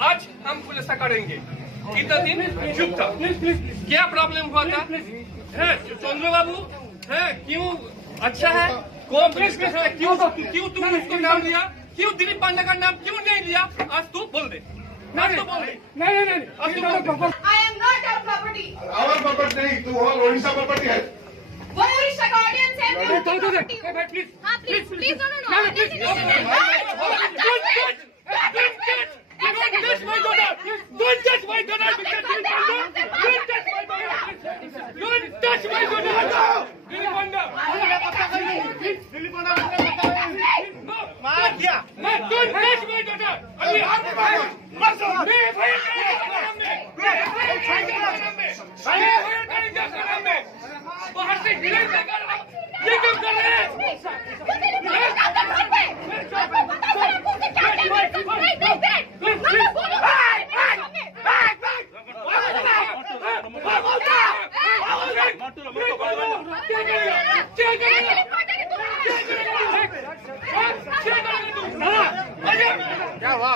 आज हम खुलासा करेंगे। इतना दिन चुप था, क्या प्रॉब्लम हुआ था? चंद्र बाबू है क्यों अच्छा है? कौन क्यों तुम उसको नाम लिया? क्यों दिलीप पांडे का नाम क्यों नहीं लिया? आज तू बोल दे। नहीं, I am not your property. Our property नहीं, तू और ओडिशा प्रॉपर्टी है। वो ओडिशा का ऑडियंस है। हाँ प्लीज प्लीज नो नो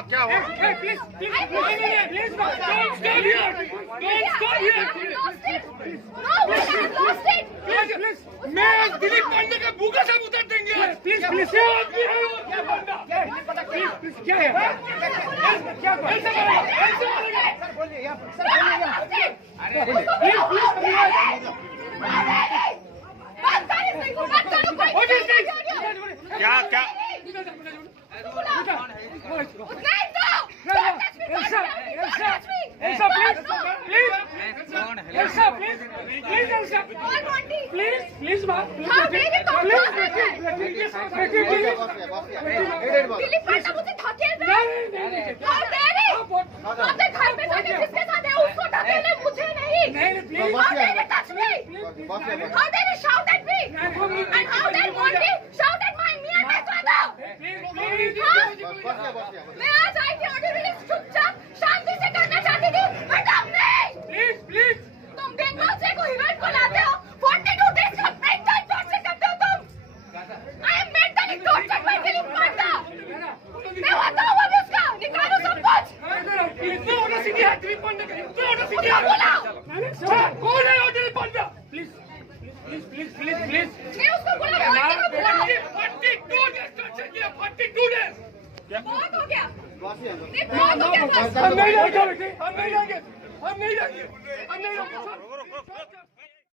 क्या हुआ? Please, मैं दिलीप पांडे का भूखा सब उतर देंगे। प्लीज क्या है? क्या मैं आज आई थी ऑडियो रिलीज चुपचाप शांति से करना चाहती थी, बट तुम नहीं। प्लीज तुम बंगाल से कोई इवेंट को लाते हो, 42 डेज का मेंटल टॉर्चर करते हो तुम। I am mentally tortured by Dilip Panda. मैं बताऊं अब उसका निकालो सब कुछ। कौन है दिलीप पांडा? प्लीज मैं उसको बुला रहा हूं। 42 डेज बहुत हो गया। हम नहीं जाएंगे।